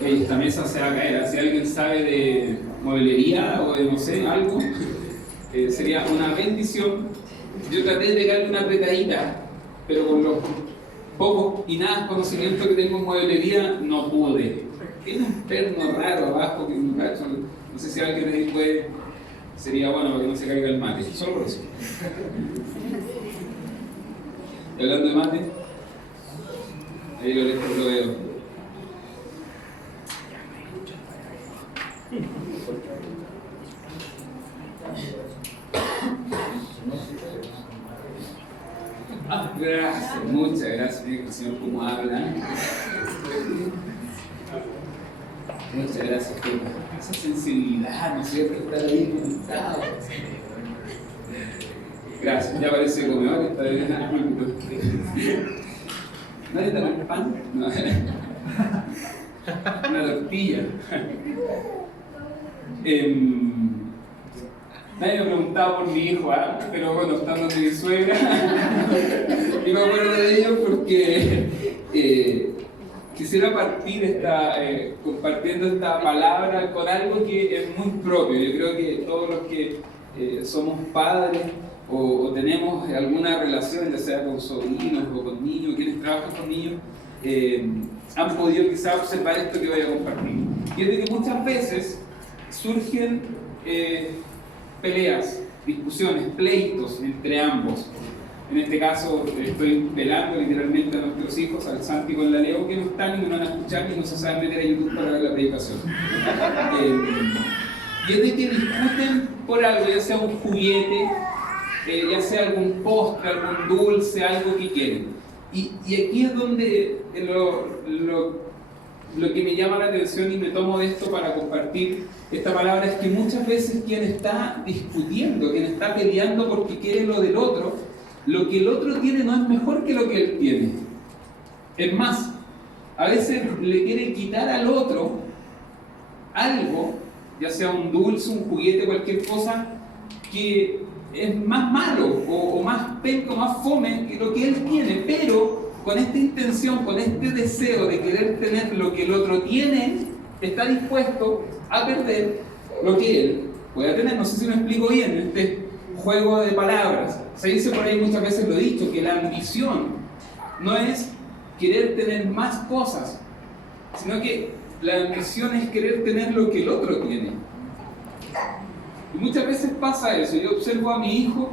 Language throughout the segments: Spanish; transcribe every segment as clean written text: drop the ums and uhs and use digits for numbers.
Oye, esta mesa se va a caer. Si alguien sabe de mueblería o de no sé, algo, sería una bendición. Yo traté de pegarle una apretadita, pero con los pocos y nada conocimientos que tengo en mueblería, no pude. Tiene un perno raro abajo que no cacho. No sé si alguien ahí puede. Sería bueno para que no se caiga el mate. Solo por eso. Y hablando de mate, ahí lo veo. Gracias, muchas gracias. Mira que el Señor cómo habla. Muchas gracias por esa sensibilidad, ¿no es cierto? Estar ahí conectado. Gracias, ya parece comedor, está bien en el púlpito. ¿Nadie te el pan? No. Una tortilla. Nadie me preguntaba por mi hijo, pero bueno, estando de mi suegra. Y me acuerdo de ello porque quisiera partir compartiendo esta palabra con algo que es muy propio. Yo creo que todos los que somos padres o tenemos alguna relación, ya sea con sobrinos o con niños, quienes trabajan con niños, han podido quizás observar esto que voy a compartir. Y es de que muchas veces surgen peleas, discusiones, pleitos entre ambos. En este caso estoy velando literalmente a nuestros hijos, al Santi con la Leo, que no están y no van a escuchar y no se saben meter a YouTube para ver la predicación. Y es de que discuten por algo, ya sea un juguete, ya sea algún postre, algún dulce, algo que quieren. Y aquí es donde lo que me llama la atención y me tomo de esto para compartir esta palabra es que muchas veces quien está discutiendo, quien está peleando porque quiere lo del otro, lo que el otro tiene no es mejor que lo que él tiene. Es más, a veces le quiere quitar al otro algo, ya sea un dulce, un juguete, cualquier cosa, que es más malo o más penco, más fome que lo que él tiene, pero con esta intención, con este deseo de querer tener lo que el otro tiene, está dispuesto a perder lo que él pueda tener. No sé si me explico bien en este juego de palabras. Se dice por ahí, muchas veces lo he dicho, que la ambición no es querer tener más cosas, sino que la ambición es querer tener lo que el otro tiene. Y muchas veces pasa eso. Yo observo a mi hijo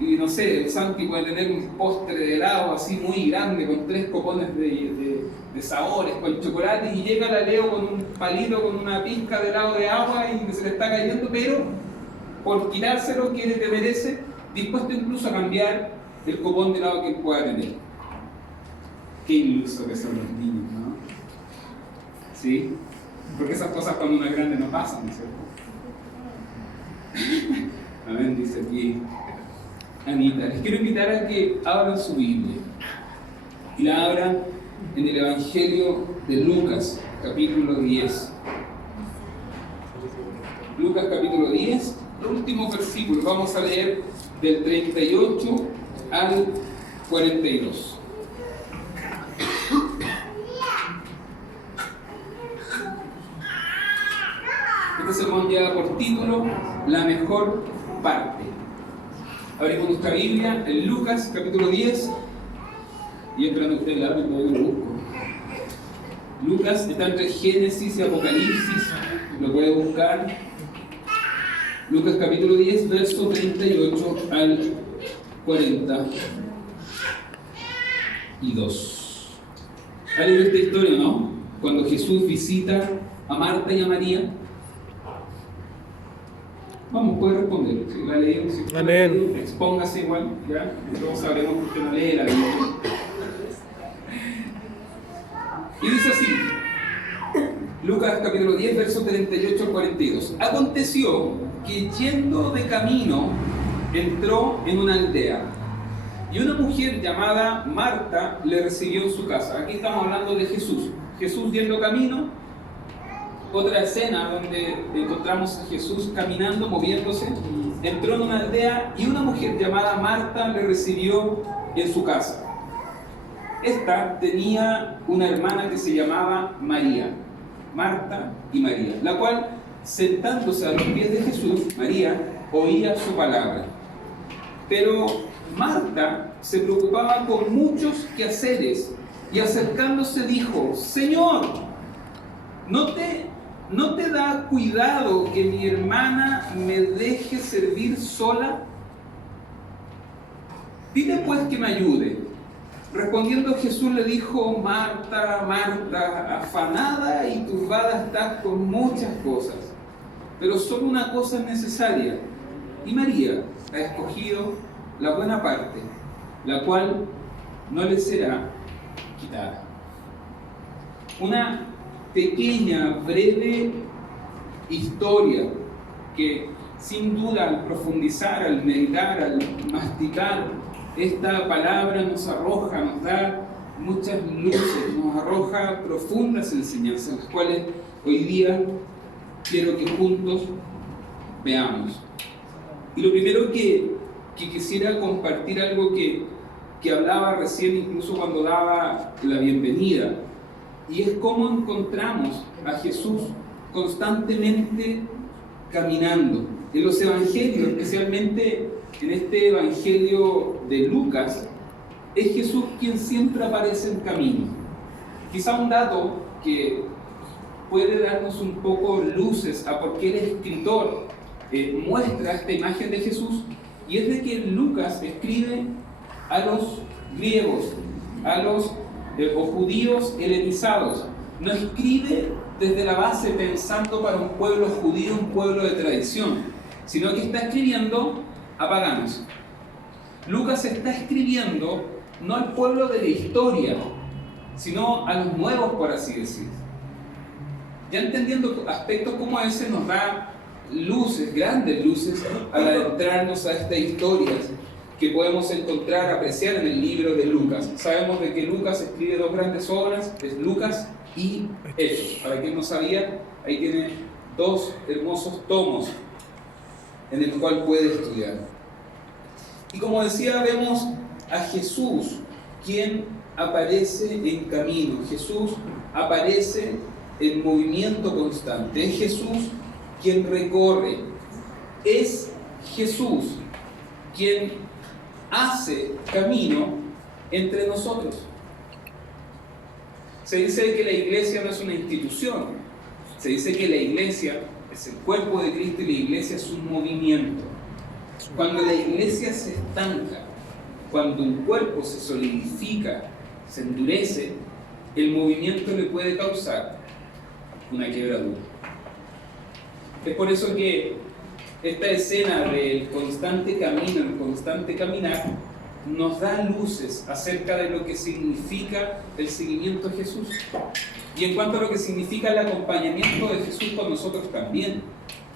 y no sé, el Santi puede tener un postre de helado así muy grande con 3 copones de sabores, con chocolate, y llega la Leo con un palito, con una pizca de helado de agua y se le está cayendo, pero por quitárselo quiere tener ese, dispuesto incluso a cambiar el copón de helado que él pueda tener. Qué iluso que son los niños, ¿no? ¿Sí? Porque esas cosas cuando uno es grande no pasan, ¿no es cierto? Amén, dice aquí Anita. Les quiero invitar a que abran su Biblia y la abran en el Evangelio de Lucas, capítulo 10. Lucas, capítulo 10, el último versículo. Vamos a leer del 38 al 42. Este sermón lleva por título La mejor parte. Abrimos nuestra Biblia en Lucas capítulo 10 y esperando usted el árbitro de lo busco. Lucas está entre Génesis y Apocalipsis, lo puede buscar. Lucas capítulo 10, verso 38 al 42. ¿Ha leído esta historia, no? Cuando Jesús visita a Marta y a María. Vamos, puede responder. Si la leído, si amén. Expóngase igual, ¿ya? Todos sabremos por qué no lee la Biblia. Y dice así, Lucas capítulo 10, verso 38 al 42. Aconteció que yendo de camino, entró en una aldea, y una mujer llamada Marta le recibió en su casa. Aquí estamos hablando de Jesús. Jesús yendo camino. Otra escena donde encontramos a Jesús caminando, moviéndose, entró en una aldea y una mujer llamada Marta le recibió en su casa. Esta tenía una hermana que se llamaba María, Marta y María, la cual, sentándose a los pies de Jesús, María oía su palabra. Pero Marta se preocupaba con muchos quehaceres y acercándose dijo: Señor, ¿no te da cuidado que mi hermana me deje servir sola? Dile pues que me ayude. Respondiendo Jesús le dijo: Marta, Marta, afanada y turbada estás con muchas cosas, pero solo una cosa es necesaria, y María ha escogido la buena parte, la cual no le será quitada. Una pequeña, breve historia que sin duda al profundizar, al meditar, al masticar esta palabra nos arroja, nos da muchas luces, nos arroja profundas enseñanzas, las cuales hoy día quiero que juntos veamos. Y lo primero que quisiera compartir, algo que hablaba recién incluso cuando daba la bienvenida, y es cómo encontramos a Jesús constantemente caminando. En los evangelios, especialmente en este evangelio de Lucas, es Jesús quien siempre aparece en camino. Quizá un dato que puede darnos un poco luces a por qué el escritor muestra esta imagen de Jesús, y es de que Lucas escribe a los griegos, a los o judíos helenizados. No escribe desde la base pensando para un pueblo judío, un pueblo de tradición, sino que está escribiendo a paganos. Lucas está escribiendo no al pueblo de la historia, sino a los nuevos, por así decir. Ya entendiendo aspectos como ese, nos da luces, grandes luces, al adentrarnos a estas historias que podemos encontrar, apreciar en el libro de Lucas. Sabemos de que Lucas escribe dos grandes obras, es Lucas y Hechos. Para quien no sabía, ahí tiene dos hermosos tomos en el cual puede estudiar. Y como decía, vemos a Jesús, quien aparece en camino. Jesús aparece en movimiento constante. Es Jesús quien recorre. Es Jesús quien hace camino entre nosotros. Se dice que la iglesia no es una institución. Se dice que la iglesia es el cuerpo de Cristo y la iglesia es un movimiento. Cuando la iglesia se estanca, cuando un cuerpo se solidifica, se endurece, el movimiento le puede causar una quebradura. Es por eso que esta escena del constante camino, el constante caminar, nos da luces acerca de lo que significa el seguimiento a Jesús. Y en cuanto a lo que significa el acompañamiento de Jesús con nosotros también.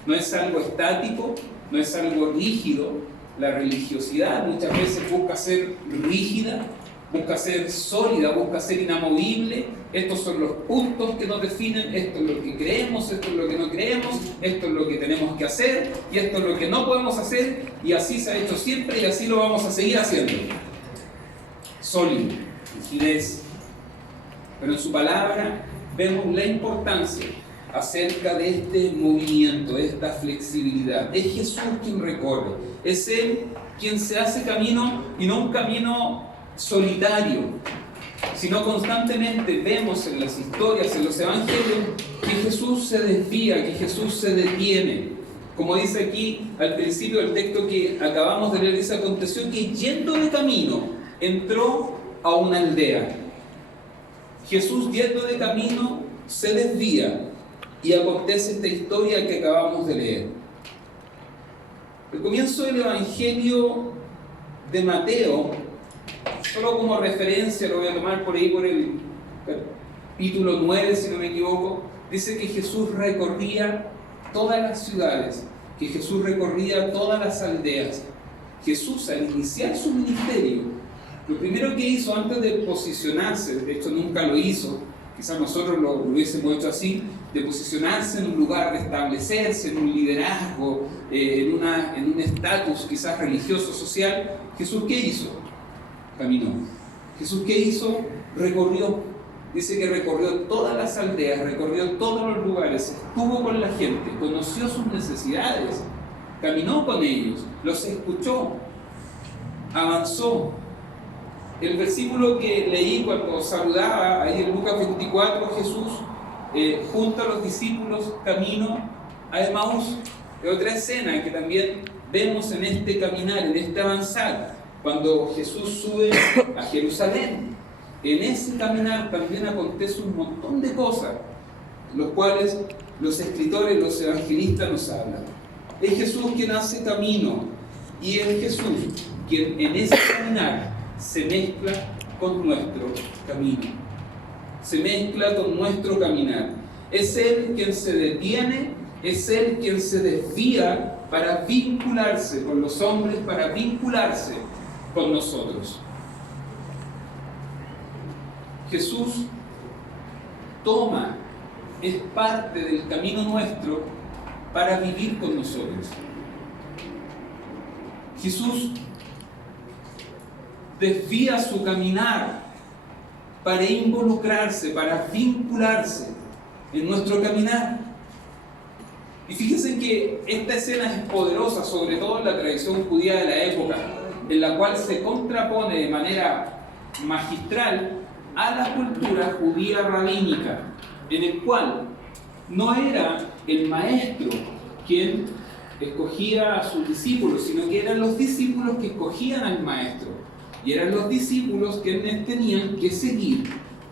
No es algo estático, no es algo rígido. La religiosidad muchas veces busca ser rígida, busca ser sólida, busca ser inamovible. Estos son los puntos que nos definen, esto es lo que creemos, esto es lo que no creemos, esto es lo que tenemos que hacer y esto es lo que no podemos hacer, y así se ha hecho siempre y así lo vamos a seguir haciendo. Sólido, rigidez. Pero en su palabra vemos la importancia acerca de este movimiento, de esta flexibilidad. Es Jesús quien recorre, es Él quien se hace camino, y no un camino solitario, sino constantemente vemos en las historias, en los evangelios, que Jesús se desvía, que Jesús se detiene. Como dice aquí al principio del texto que acabamos de leer, dice: aconteció que yendo de camino entró a una aldea. Jesús, yendo de camino, se desvía y acontece esta historia que acabamos de leer. El comienzo del Evangelio de Mateo, solo como referencia, lo voy a tomar por ahí por el capítulo 9, si no me equivoco, dice que Jesús recorría todas las ciudades, que Jesús recorría todas las aldeas. Jesús, al iniciar su ministerio, lo primero que hizo antes de posicionarse, de hecho nunca lo hizo, quizás nosotros lo hubiésemos hecho así, de posicionarse en un lugar, de establecerse en un liderazgo, en un estatus quizás religioso, social. ¿Jesús qué hizo? Caminó. ¿Jesús qué hizo? recorrió. Dice que recorrió todas las aldeas, recorrió todos los lugares, estuvo con la gente, conoció sus necesidades, caminó con ellos, los escuchó, avanzó. El versículo que leí cuando saludaba, ahí en Lucas 24, Jesús junto a los discípulos camino a Emaús. Es otra escena que también vemos en este caminar, en este avanzar, cuando Jesús sube a Jerusalén. En ese caminar también acontece un montón de cosas, los cuales los escritores, los evangelistas nos hablan. Es Jesús quien hace camino, y es Jesús quien en ese caminar se mezcla con nuestro camino. Se mezcla con nuestro caminar. Es Él quien se detiene, es Él quien se desvía para vincularse con los hombres, para vincularse con nosotros. Jesús es parte del camino nuestro para vivir con nosotros. Jesús desvía su caminar para involucrarse, para vincularse en nuestro caminar. Y fíjense que esta escena es poderosa, sobre todo en la tradición judía de la época, en la cual se contrapone de manera magistral a la cultura judía rabínica, en el cual no era el maestro quien escogía a sus discípulos, sino que eran los discípulos que escogían al maestro, y eran los discípulos quienes tenían que seguir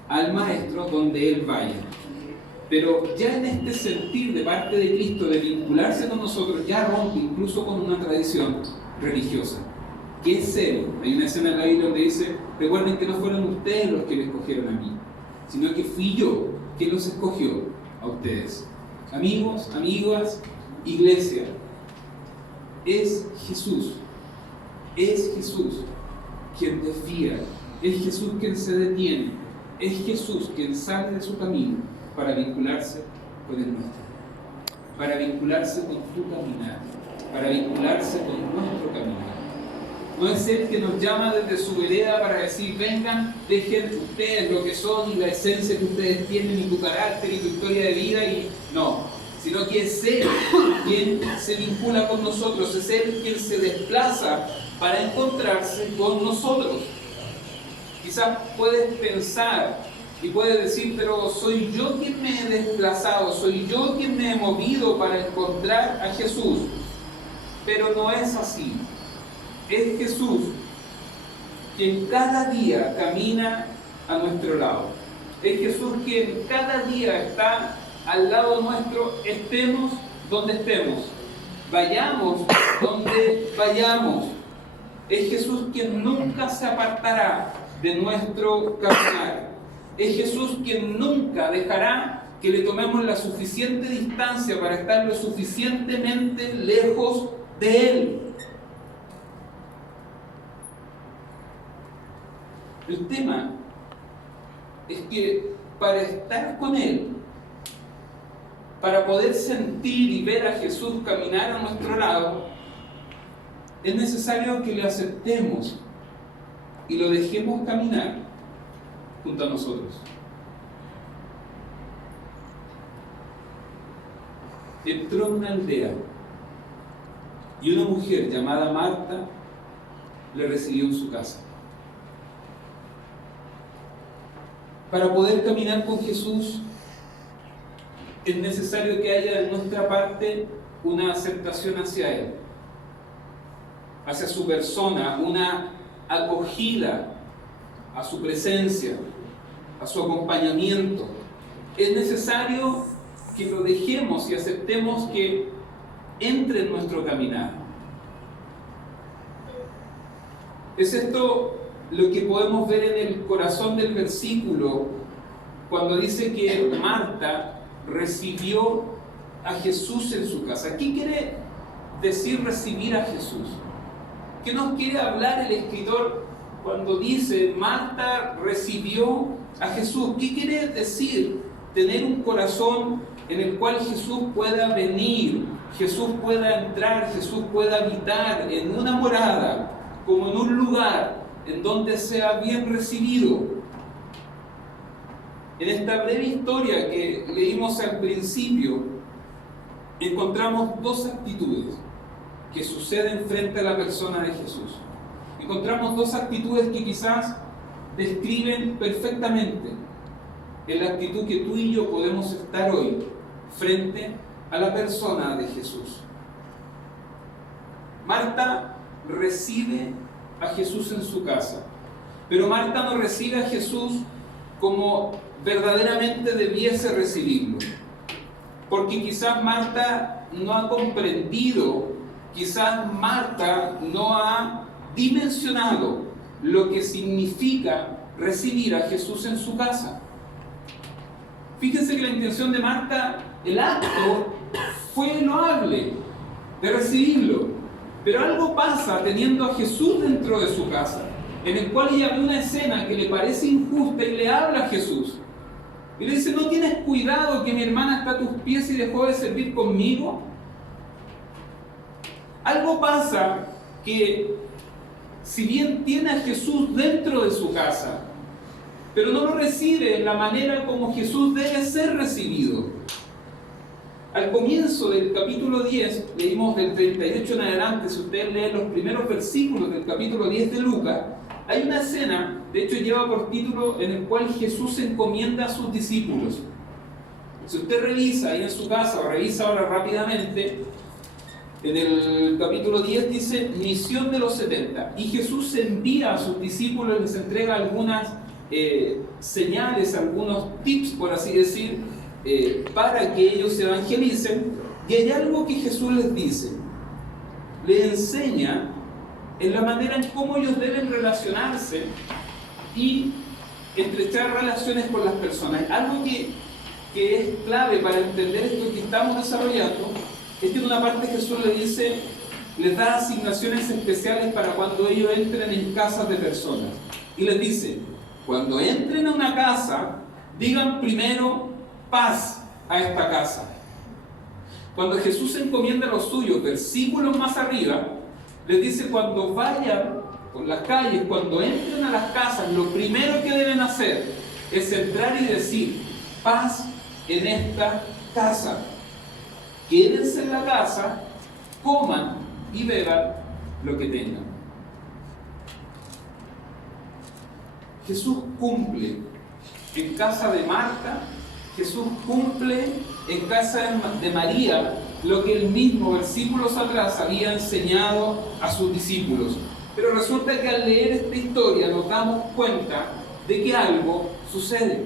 al maestro donde él vaya. Pero ya en este sentir de parte de Cristo de vincularse con nosotros, ya rompe incluso con una tradición religiosa, que es serio. Hay una escena en la Biblia donde dice: recuerden que no fueron ustedes los que me escogieron a mí, sino que fui yo quien los escogió a ustedes. Amigos, amigas, iglesia, es Jesús quien desvía, es Jesús quien se detiene, es Jesús quien sale de su camino para vincularse con el nuestro, para vincularse con tu caminar, para vincularse con nuestro caminar. No es Él que nos llama desde su vereda para decir: vengan, dejen ustedes lo que son y la esencia que ustedes tienen y tu carácter y tu historia de vida, y no, sino que es Él quien se vincula con nosotros, es Él quien se desplaza para encontrarse con nosotros. Quizás puedes pensar y puedes decir: pero soy yo quien me he desplazado, soy yo quien me he movido para encontrar a Jesús. Pero no es así. Es Jesús quien cada día camina a nuestro lado. Es Jesús quien cada día está al lado nuestro, estemos donde estemos, vayamos donde vayamos. Es Jesús quien nunca se apartará de nuestro caminar. Es Jesús quien nunca dejará que le tomemos la suficiente distancia para estar lo suficientemente lejos de Él. El tema es que para estar con Él, para poder sentir y ver a Jesús caminar a nuestro lado, es necesario que le aceptemos y lo dejemos caminar junto a nosotros. Entró en una aldea y una mujer llamada Marta le recibió en su casa. Para poder caminar con Jesús es necesario que haya de nuestra parte una aceptación hacia Él, hacia su persona, una acogida a su presencia, a su acompañamiento. Es necesario que lo dejemos y aceptemos que entre en nuestro caminar. Es esto lo que podemos ver en el corazón del versículo, cuando dice que Marta recibió a Jesús en su casa. ¿Qué quiere decir recibir a Jesús? ¿Qué nos quiere hablar el escritor cuando dice Marta recibió a Jesús? ¿Qué quiere decir tener un corazón en el cual Jesús pueda venir, Jesús pueda entrar, Jesús pueda habitar en una morada, como en un lugar en donde sea bien recibido? En esta breve historia que leímos al principio, encontramos dos actitudes que suceden frente a la persona de Jesús. Encontramos dos actitudes que quizás describen perfectamente la actitud que tú y yo podemos estar hoy frente a la persona de Jesús. Marta recibe a Jesús en su casa, pero Marta no recibe a Jesús como verdaderamente debiese recibirlo, porque quizás Marta no ha comprendido, quizás Marta no ha dimensionado lo que significa recibir a Jesús en su casa. Fíjense que la intención de Marta, el acto, fue loable de recibirlo, pero algo pasa teniendo a Jesús dentro de su casa, en el cual ella ve una escena que le parece injusta y le habla a Jesús. Y le dice: ¿no tienes cuidado que mi hermana está a tus pies y dejó de servir conmigo? Algo pasa que, si bien tiene a Jesús dentro de su casa, pero no lo recibe en la manera como Jesús debe ser recibido. Al comienzo del capítulo 10, leímos del 38 en adelante, si ustedes leen los primeros versículos del capítulo 10 de Lucas, hay una escena, de hecho lleva por título, en el cual Jesús encomienda a sus discípulos. Si usted revisa ahí en su casa, o revisa ahora rápidamente, en el capítulo 10 dice: misión de los 70. Y Jesús envía a sus discípulos, les entrega algunas señales, algunos tips, por así decir, para que ellos evangelicen. Y hay algo que Jesús les dice, les enseña en la manera en cómo ellos deben relacionarse y estrechar relaciones con las personas. Algo que es clave para entender esto que estamos desarrollando es que en una parte Jesús les dice, les da asignaciones especiales para cuando ellos entren en casas de personas. Y les dice: cuando entren a una casa, digan primero paz a esta casa. Cuando Jesús encomienda a los suyos, versículos más arriba, les dice: cuando vayan por las calles, cuando entren a las casas, lo primero que deben hacer es entrar y decir: paz en esta casa. Quédense en la casa, coman y beban lo que tengan. Jesús cumple en casa de Marta, Jesús cumple en casa de María lo que él mismo, versículos atrás, había enseñado a sus discípulos. Pero resulta que al leer esta historia nos damos cuenta de que algo sucede.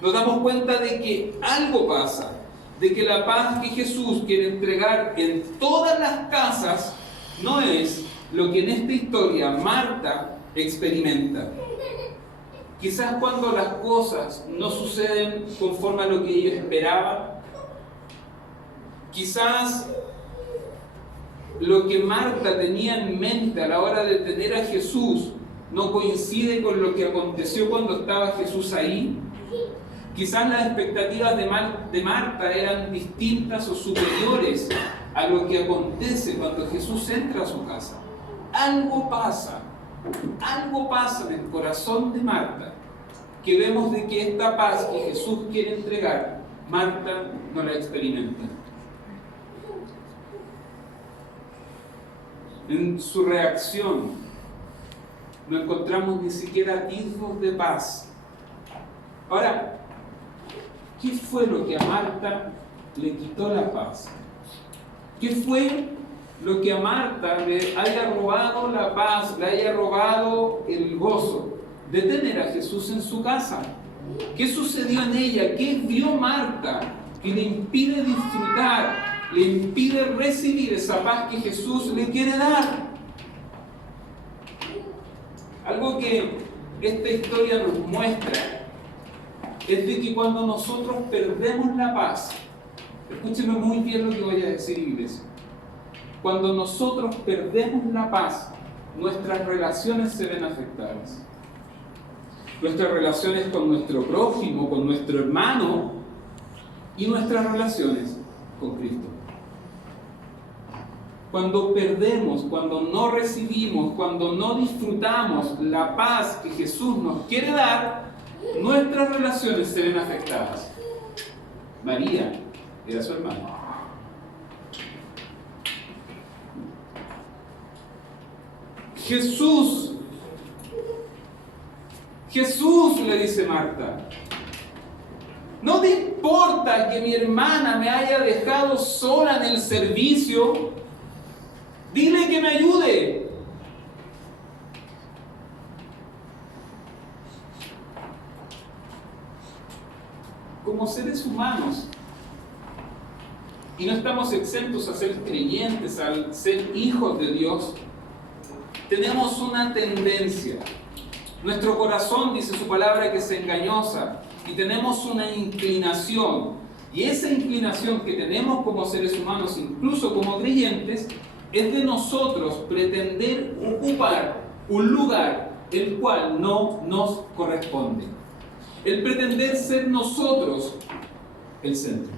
Nos damos cuenta de que algo pasa, de que la paz que Jesús quiere entregar en todas las casas no es lo que en esta historia Marta experimenta. Quizás cuando las cosas no suceden conforme a lo que ellos esperaban, quizás lo que Marta tenía en mente a la hora de tener a Jesús no coincide con lo que aconteció cuando estaba Jesús ahí. Quizás las expectativas de Marta eran distintas o superiores a lo que acontece cuando Jesús entra a su casa. Algo pasa en el corazón de Marta, que vemos de que esta paz que Jesús quiere entregar, Marta no la experimenta. En su reacción no encontramos ni siquiera atisbos de paz. Ahora, ¿qué fue lo que a Marta le quitó la paz? ¿Qué fue lo que a Marta le haya robado la paz, le haya robado el gozo de tener a Jesús en su casa? ¿Qué sucedió en ella? ¿Qué vio Marta que le impide disfrutar, le impide recibir esa paz que Jesús le quiere dar? Algo que esta historia nos muestra es de que cuando nosotros perdemos la paz, escúcheme muy bien lo que voy a decir, iglesia, cuando nosotros perdemos la paz, nuestras relaciones se ven afectadas. Nuestras relaciones con nuestro prójimo, con nuestro hermano, y nuestras relaciones con Cristo. Cuando perdemos, cuando no recibimos, cuando no disfrutamos la paz que Jesús nos quiere dar, nuestras relaciones se ven afectadas. María era su hermana. Jesús, le dice Marta, ¿no te importa que mi hermana me haya dejado sola en el servicio? Dile que me ayude. Como seres humanos, y no estamos exentos a ser creyentes, al ser hijos de Dios, tenemos una tendencia. Nuestro corazón, dice su palabra, que es engañosa, y tenemos una inclinación. Y esa inclinación que tenemos como seres humanos, incluso como creyentes, es de nosotros pretender ocupar un lugar el cual no nos corresponde. El pretender ser nosotros el centro.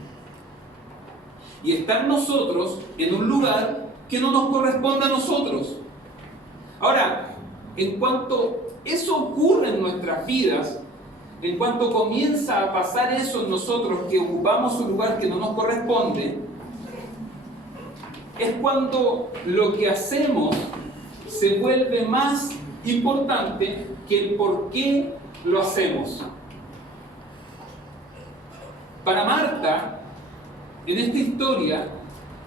Y estar nosotros en un lugar que no nos corresponde a nosotros. Ahora, en cuanto eso ocurre en nuestras vidas, en cuanto comienza a pasar eso en nosotros, que ocupamos un lugar que no nos corresponde, es cuando lo que hacemos se vuelve más importante que el por qué lo hacemos. Para Marta, en esta historia,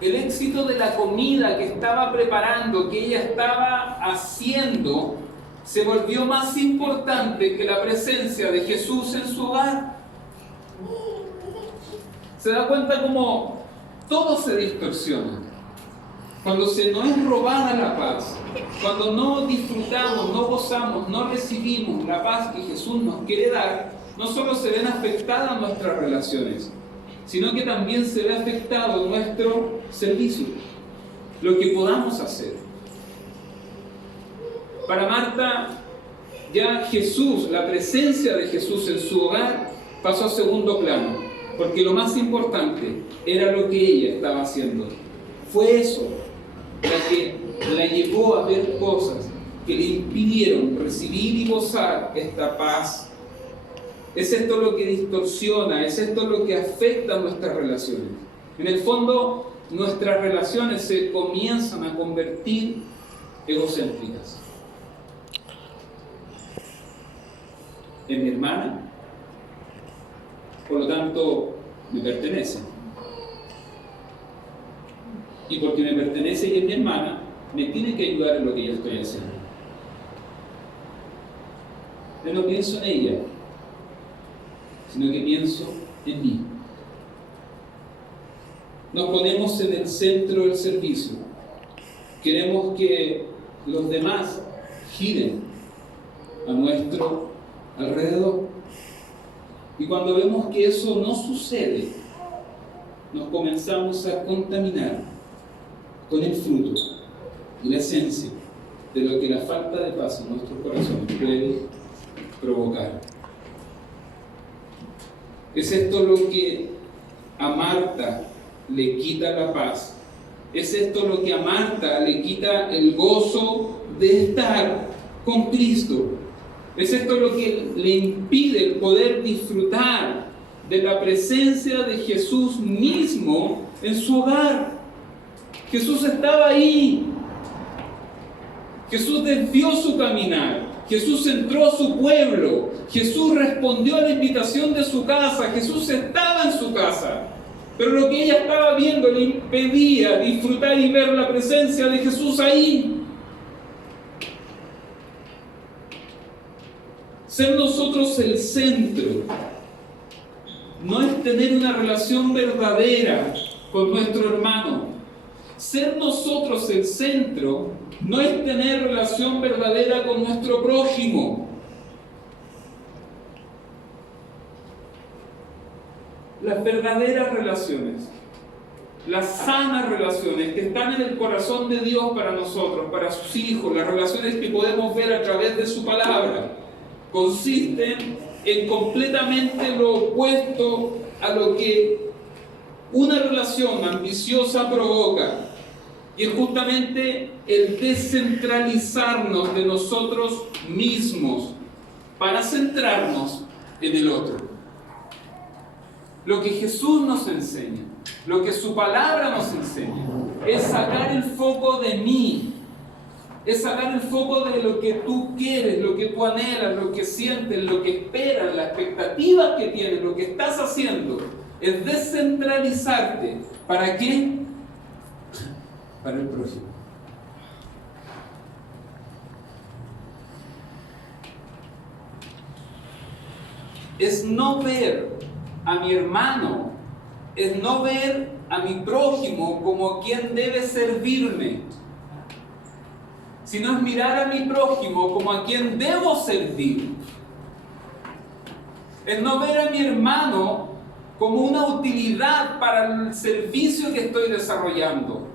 el éxito de la comida que estaba preparando, que ella estaba haciendo, se volvió más importante que la presencia de Jesús en su hogar. ¿Se da cuenta cómo todo se distorsiona? Cuando se nos es robada la paz, cuando no disfrutamos, no gozamos, no recibimos la paz que Jesús nos quiere dar, no solo se ven afectadas nuestras relaciones, sino que también se ve afectado nuestro servicio, lo que podamos hacer. Para Marta, ya Jesús, la presencia de Jesús en su hogar, pasó a segundo plano, porque lo más importante era lo que ella estaba haciendo. Fue eso la que la llevó a ver cosas que le impidieron recibir y gozar esta paz. Es esto lo que distorsiona, es esto lo que afecta nuestras relaciones. En el fondo, nuestras relaciones se comienzan a convertir egocéntricas. En mi hermana, por lo tanto, me pertenece. Y porque me pertenece y es mi hermana, me tiene que ayudar en lo que yo estoy haciendo. Yo no pienso en ella, sino que pienso en mí. Nos ponemos en el centro del servicio. Queremos que los demás giren a nuestro alrededor. Y cuando vemos que eso no sucede, nos comenzamos a contaminar con el fruto y la esencia de lo que la falta de paz en nuestros corazones puede provocar. Es esto lo que a Marta le quita la paz. Es esto lo que a Marta le quita el gozo de estar con Cristo. Es esto lo que le impide el poder disfrutar de la presencia de Jesús mismo en su hogar. Jesús estaba ahí. Jesús desvió su caminar. Jesús entró a su pueblo. Jesús respondió a la invitación de su casa. Jesús estaba en su casa. Pero lo que ella estaba viendo le impedía disfrutar y ver la presencia de Jesús ahí. Ser nosotros el centro no es tener una relación verdadera con nuestro hermano. Ser nosotros el centro no es tener relación verdadera con nuestro prójimo. Las verdaderas relaciones, las sanas relaciones que están en el corazón de Dios para nosotros, para sus hijos, las relaciones que podemos ver a través de su palabra, consisten en completamente lo opuesto a lo que una relación ambiciosa provoca. Y es justamente el descentralizarnos de nosotros mismos para centrarnos en el otro. Lo que Jesús nos enseña, lo que su palabra nos enseña, es sacar el foco de mí, es sacar el foco de lo que tú quieres, lo que tú anhelas, lo que sientes, lo que esperas, las expectativas que tienes, lo que estás haciendo. Es descentralizarte. ¿Para qué? Para el prójimo. Es no ver a mi hermano, es no ver a mi prójimo como quien debe servirme, sino es mirar a mi prójimo como a quien debo servir. Es no ver a mi hermano como una utilidad para el servicio que estoy desarrollando,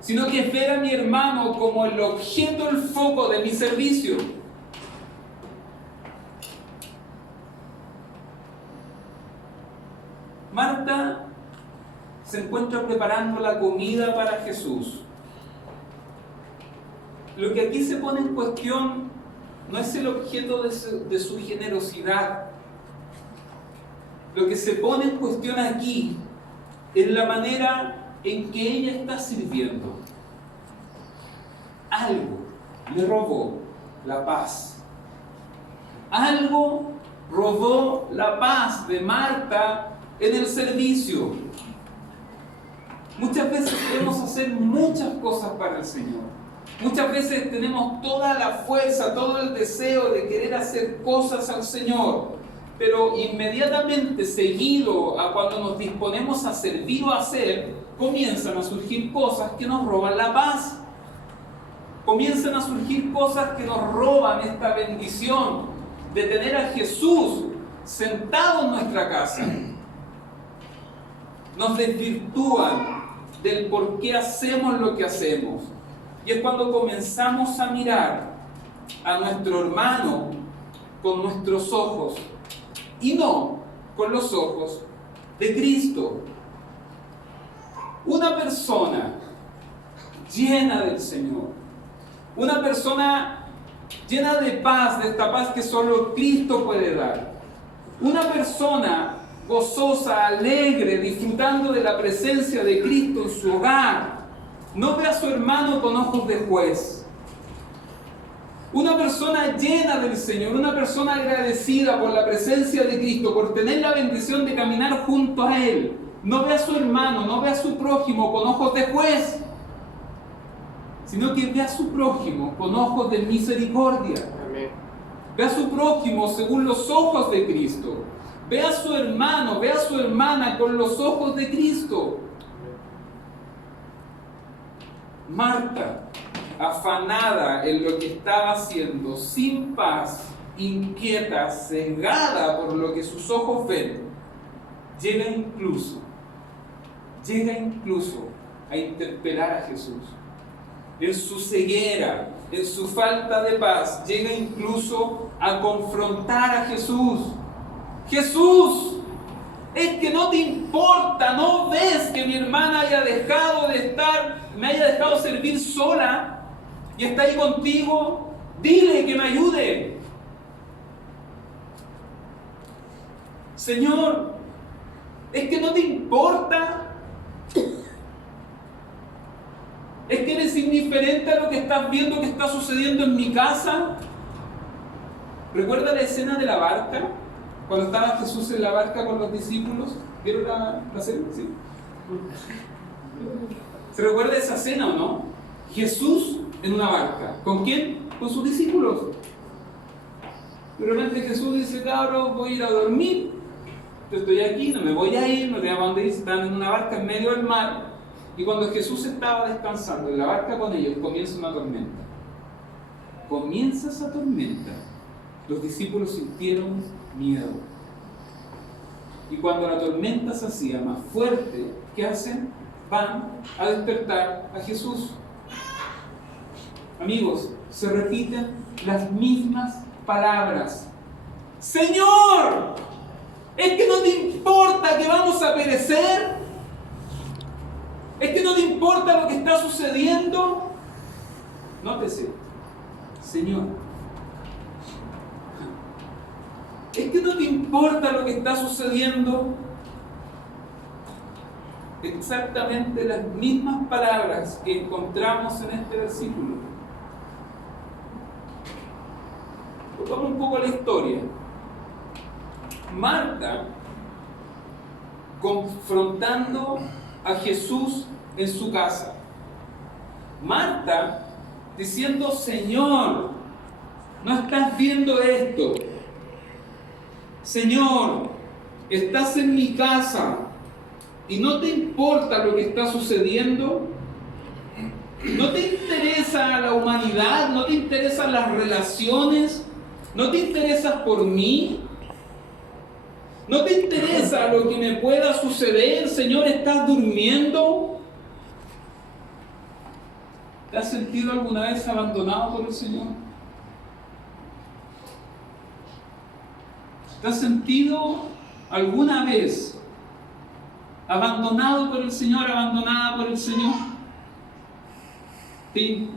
sino que es ver a mi hermano como el objeto, el foco de mi servicio. Marta se encuentra preparando la comida para Jesús. Lo que aquí se pone en cuestión no es el objeto de su generosidad. Lo que se pone en cuestión aquí es la manera en que ella está sirviendo. Algo le robó la paz. Algo robó la paz de Marta en el servicio. Muchas veces queremos hacer muchas cosas para el Señor. Muchas veces tenemos toda la fuerza, todo el deseo de querer hacer cosas al Señor, pero inmediatamente seguido a cuando nos disponemos a servir o a hacer, comienzan a surgir cosas que nos roban la paz. Comienzan a surgir cosas que nos roban esta bendición de tener a Jesús sentado en nuestra casa. Nos desvirtúan del por qué hacemos lo que hacemos. Y es cuando comenzamos a mirar a nuestro hermano con nuestros ojos y no con los ojos de Cristo. Una persona llena del Señor, una persona llena de paz, de esta paz que solo Cristo puede dar, una persona gozosa, alegre, disfrutando de la presencia de Cristo en su hogar, no ve a su hermano con ojos de juez. Una persona llena del Señor, una persona agradecida por la presencia de Cristo, por tener la bendición de caminar junto a Él, no ve a su hermano, no ve a su prójimo con ojos de juez, sino que ve a su prójimo con ojos de misericordia. Amén. Ve a su prójimo según los ojos de Cristo. Ve a su hermano, ve a su hermana con los ojos de Cristo. Marta, afanada en lo que estaba haciendo, sin paz, inquieta, cegada por lo que sus ojos ven, llega incluso a interpelar a Jesús. En su ceguera, en su falta de paz, llega incluso a confrontar a Jesús. Jesús, es que no te importa, no ves que mi hermana me haya dejado servir sola y está ahí contigo, dile que me ayude. Señor, es que no te importa, es que eres indiferente a lo que estás viendo que está sucediendo en mi casa. ¿Recuerda la escena de la barca? Cuando estaba Jesús en la barca con los discípulos. ¿Vieron la escena? ¿Sí? ¿Se recuerda esa escena o no? Jesús en una barca. ¿Con quién? Con sus discípulos. De repente Jesús dice: cabros, voy a ir a dormir. Yo estoy aquí, no me voy a ir, no tengo a dónde ir. Están en una barca en medio del mar. Y cuando Jesús estaba descansando en la barca con ellos, comienza una tormenta. Comienza esa tormenta. Los discípulos sintieron miedo. Y cuando la tormenta se hacía más fuerte, ¿qué hacen? Van a despertar a Jesús. Amigos, se repiten las mismas palabras. Señor, ¿es que no te importa que vamos a perecer? ¿Es que no te importa lo que está sucediendo? Nótese, Señor, ¿Es que no te importa lo que está sucediendo? Exactamente las mismas palabras que encontramos en este versículo. Vamos un poco a la historia. Marta, confrontando a Jesús en su casa. Marta diciendo: Señor, ¿no estás viendo esto? Señor, estás en mi casa y no te importa lo que está sucediendo. ¿No te interesa la humanidad? ¿No te interesan las relaciones? ¿No te interesas por mí? ¿No te interesa lo que me pueda suceder? Señor, ¿estás durmiendo? ¿Te has sentido alguna vez abandonado por el Señor? ¿Te has sentido alguna vez abandonado por el Señor, abandonada por el Señor? Te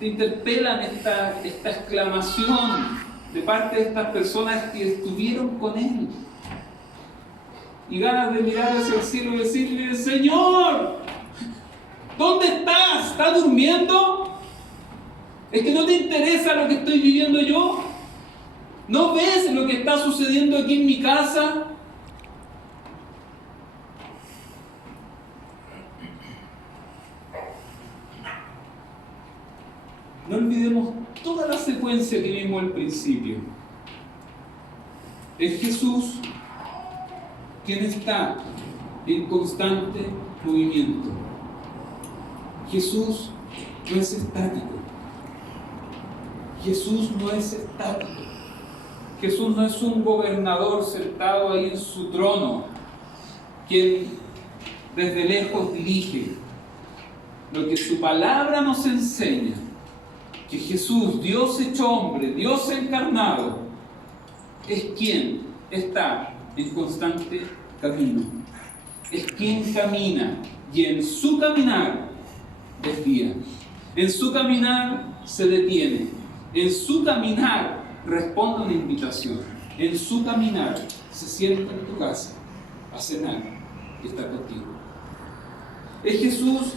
interpelan esta exclamación de parte de estas personas que estuvieron con Él. Y ganas de mirar hacia el cielo y decirle: Señor, ¿dónde estás? ¿Estás durmiendo? ¿Es que no te interesa lo que estoy viviendo yo? ¿No ves lo que está sucediendo aquí en mi casa? No olvidemos toda la secuencia que vimos al principio. Es Jesús quien está en constante movimiento. Jesús no es estático. Jesús no es estático. Jesús no es un gobernador sentado ahí en su trono, quien desde lejos dirige. Lo que su palabra nos enseña, que Jesús, Dios hecho hombre, Dios encarnado, es quien está en constante camino. Es quien camina y en su caminar desvía. En su caminar se detiene. En su caminar responde a una invitación. En su caminar se sienta en tu casa a cenar y está contigo. Es Jesús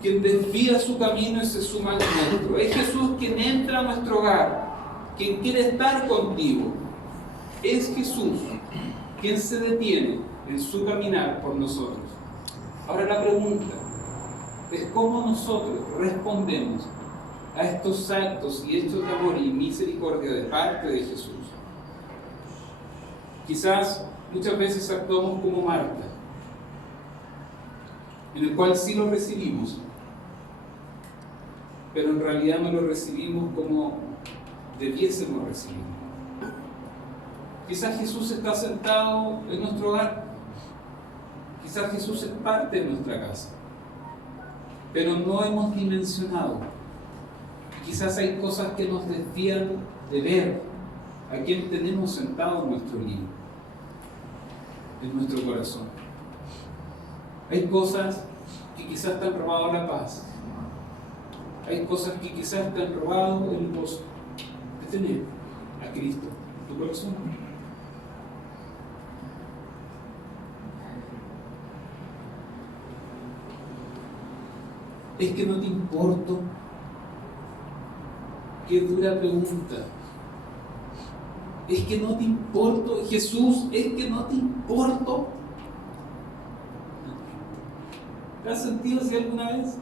quien desvía su camino y se suma al nuestro. Es Jesús quien entra a nuestro hogar, quien quiere estar contigo. Es Jesús quien se detiene en su caminar por nosotros. Ahora la pregunta es cómo nosotros respondemos a estos actos y hechos de amor y misericordia de parte de Jesús. Quizás muchas veces actuamos como Marta, en el cual sí lo recibimos, pero en realidad no lo recibimos como debiésemos recibirlo. Quizás Jesús está sentado en nuestro hogar, quizás Jesús es parte de nuestra casa, pero no hemos dimensionado. Quizás hay cosas que nos desvían de ver a quien tenemos sentado en nuestro libro, en nuestro corazón. Hay cosas que quizás te han robado la paz. Hay cosas que quizás te han robado el gozo de tener a Cristo en tu corazón. ¿Es que no te importo? Qué dura pregunta. ¿Es que no te importo? Jesús, ¿es que no te importo? ¿Te has sentido así alguna vez?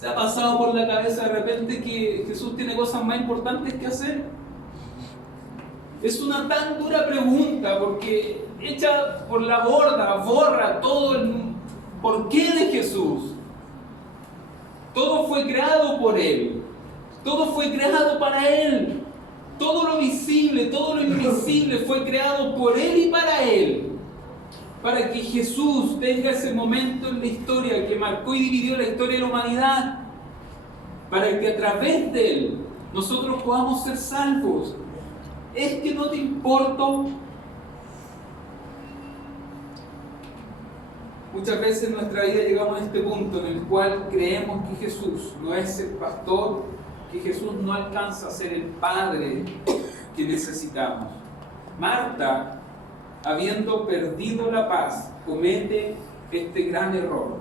¿Te ha pasado por la cabeza de repente que Jesús tiene cosas más importantes que hacer? Es una tan dura pregunta porque echa por la borda, borra todo el porqué de Jesús. Todo fue creado por Él. Todo fue creado para Él. Todo lo visible, todo lo invisible fue creado por Él y para Él. Para que Jesús tenga ese momento en la historia que marcó y dividió la historia de la humanidad. Para que a través de Él nosotros podamos ser salvos. ¿Es que no te importo? Muchas veces en nuestra vida llegamos a este punto en el cual creemos que Jesús no es el pastor, que Jesús no alcanza a ser el padre que necesitamos. Marta, habiendo perdido la paz, comete este gran error,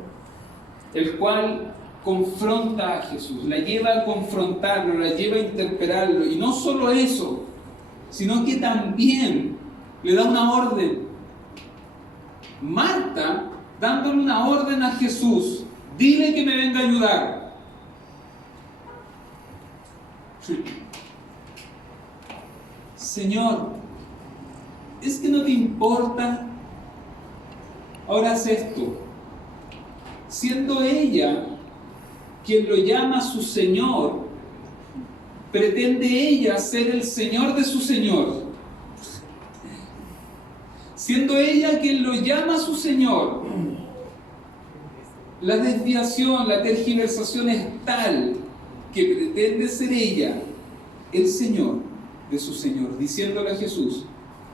el cual confronta a Jesús, la lleva a confrontarlo, la lleva a interpelarlo, y no solo eso, sino que también le da una orden. Marta, dándole una orden a Jesús, dile que me venga a ayudar. Señor, ¿es que no te importa? Ahora haz esto. Siendo ella quien lo llama su Señor, pretende ella ser el Señor de su Señor. Siendo ella quien lo llama su Señor, la desviación, la tergiversación es tal que pretende ser ella el Señor de su Señor, diciéndole a Jesús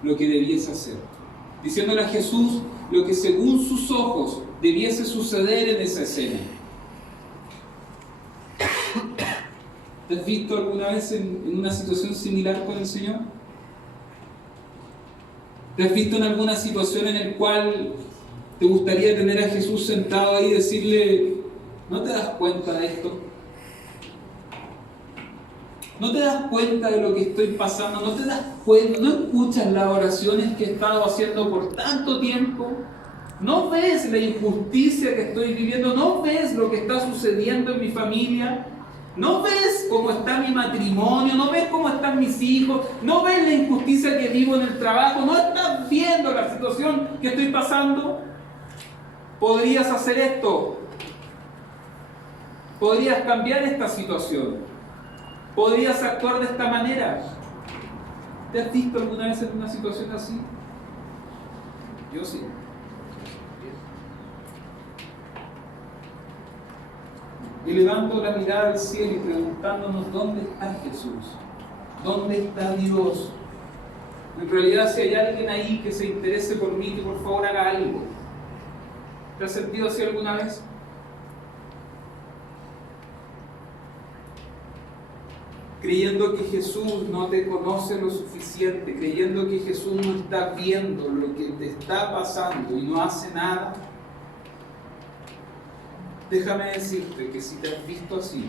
lo que debiese hacer, diciéndole a Jesús lo que según sus ojos debiese suceder en esa escena. ¿Te has visto alguna vez en una situación similar con el Señor? ¿Te has visto en alguna situación en la cual te gustaría tener a Jesús sentado ahí y decirle, ¿no te das cuenta de esto? ¿No te das cuenta de lo que estoy pasando? ¿No te das cuenta? ¿No escuchas las oraciones que he estado haciendo por tanto tiempo? ¿No ves la injusticia que estoy viviendo? ¿No ves lo que está sucediendo en mi familia? ¿No ves cómo está mi matrimonio? ¿No ves cómo están mis hijos? ¿No ves la injusticia que vivo en el trabajo? ¿No estás viendo la situación que estoy pasando? Podrías hacer esto. Podrías cambiar esta situación. Podrías actuar de esta manera. ¿Te has visto alguna vez en una situación así? Yo sí. Elevando la mirada al cielo y preguntándonos dónde está Jesús, dónde está Dios. En realidad, si hay alguien ahí que se interese por mí, que por favor haga algo. ¿Te has sentido así alguna vez? Creyendo que Jesús no te conoce lo suficiente, creyendo que Jesús no está viendo lo que te está pasando y no hace nada. Déjame decirte que si te has visto así,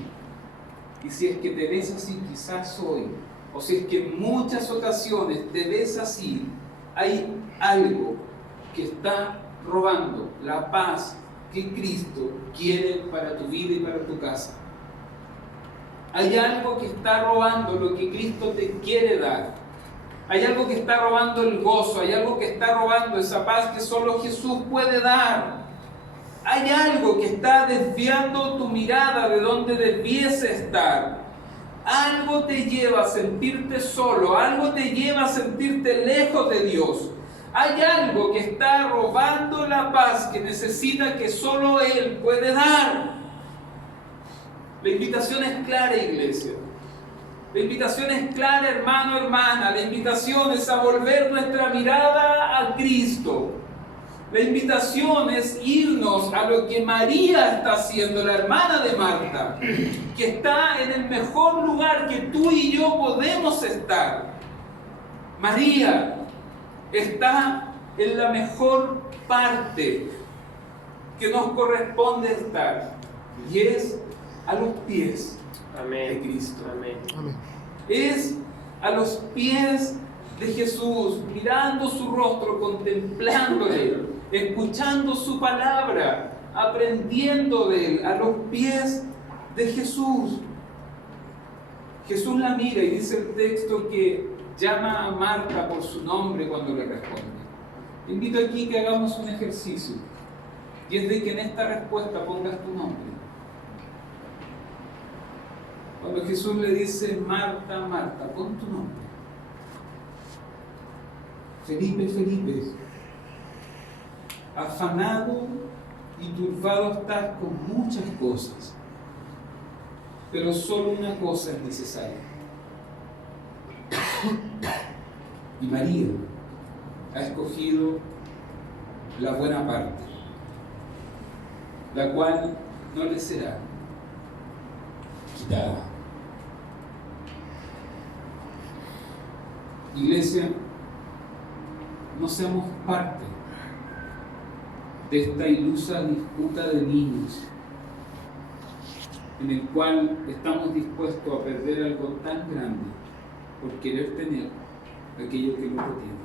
y si es que te ves así quizás hoy, o si es que en muchas ocasiones te ves así, hay algo que está robando la paz que Cristo quiere para tu vida y para tu casa. Hay algo que está robando lo que Cristo te quiere dar. Hay algo que está robando el gozo, hay algo que está robando esa paz que solo Jesús puede dar. Hay algo que está desviando tu mirada de donde debiese estar. Algo te lleva a sentirte solo, algo te lleva a sentirte lejos de Dios. Hay algo que está robando la paz que necesita que solo Él puede dar. La invitación es clara, iglesia. La invitación es clara, hermano, hermana. La invitación es a volver nuestra mirada a Cristo. La invitación es irnos a lo que María está haciendo, la hermana de Marta, que está en el mejor lugar que tú y yo podemos estar. María está en la mejor parte que nos corresponde estar, y es a los pies de Cristo. Amén. Es a los pies de Jesús, mirando su rostro, contemplándole, escuchando su palabra, aprendiendo de Él, a los pies de Jesús. Jesús la mira y dice el texto que llama a Marta por su nombre cuando le responde. Te invito aquí que hagamos un ejercicio, y es de que en esta respuesta pongas tu nombre. Cuando Jesús le dice, Marta, Marta, pon tu nombre. Felipe, Felipe, afanado y turbado estás con muchas cosas, pero solo una cosa es necesaria. Y María ha escogido la buena parte, la cual no le será quitada. Iglesia, no seamos parte de esta ilusa disputa de niños en el cual estamos dispuestos a perder algo tan grande por querer tener aquello que el otro tiene.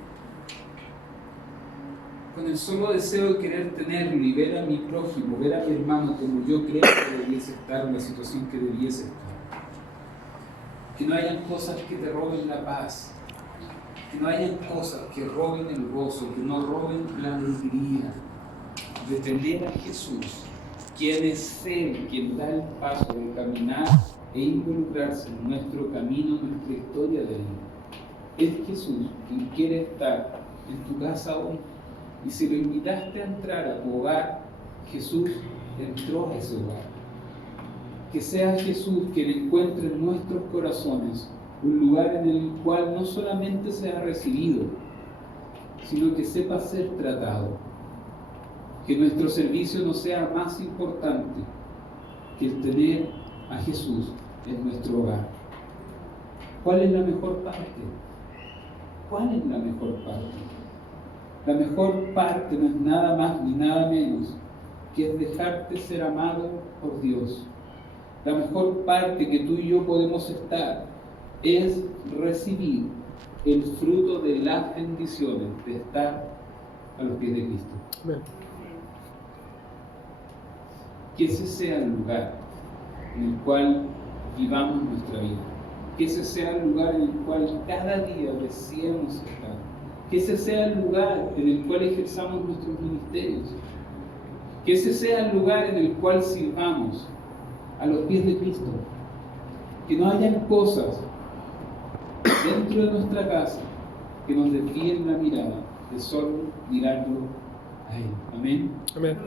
Con el solo deseo de querer tenerlo y ver a mi prójimo, ver a mi hermano como yo creo que debiese estar en la situación que debiese estar. Que no hayan cosas que te roben la paz, que no hayan cosas que roben el gozo, que no roben la alegría de tener a Jesús, quien es Él, quien da el paso de caminar e involucrarse en nuestro camino, en nuestra historia de vida. Es Jesús quien quiere estar en tu casa hoy. Y si lo invitaste a entrar a tu hogar, Jesús entró a ese hogar. Que sea Jesús quien encuentre en nuestros corazones un lugar en el cual no solamente sea recibido, sino que sepa ser tratado. Que nuestro servicio no sea más importante que el tener a Jesús en nuestro hogar. ¿Cuál es la mejor parte? ¿Cuál es la mejor parte? La mejor parte no es nada más ni nada menos que es dejarte ser amado por Dios. La mejor parte que tú y yo podemos estar es recibir el fruto de las bendiciones de estar a los pies de Cristo. Amén. Que ese sea el lugar en el cual vivamos nuestra vida. Que ese sea el lugar en el cual cada día deseemos estar. Que ese sea el lugar en el cual ejerzamos nuestros ministerios. Que ese sea el lugar en el cual sirvamos a los pies de Cristo. Que no hayan cosas dentro de nuestra casa que nos desvíen la mirada de solo mirarlo a Él. Amén. Amén.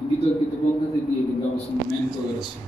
Invito a que te pongas de pie y tengamos un momento de oración.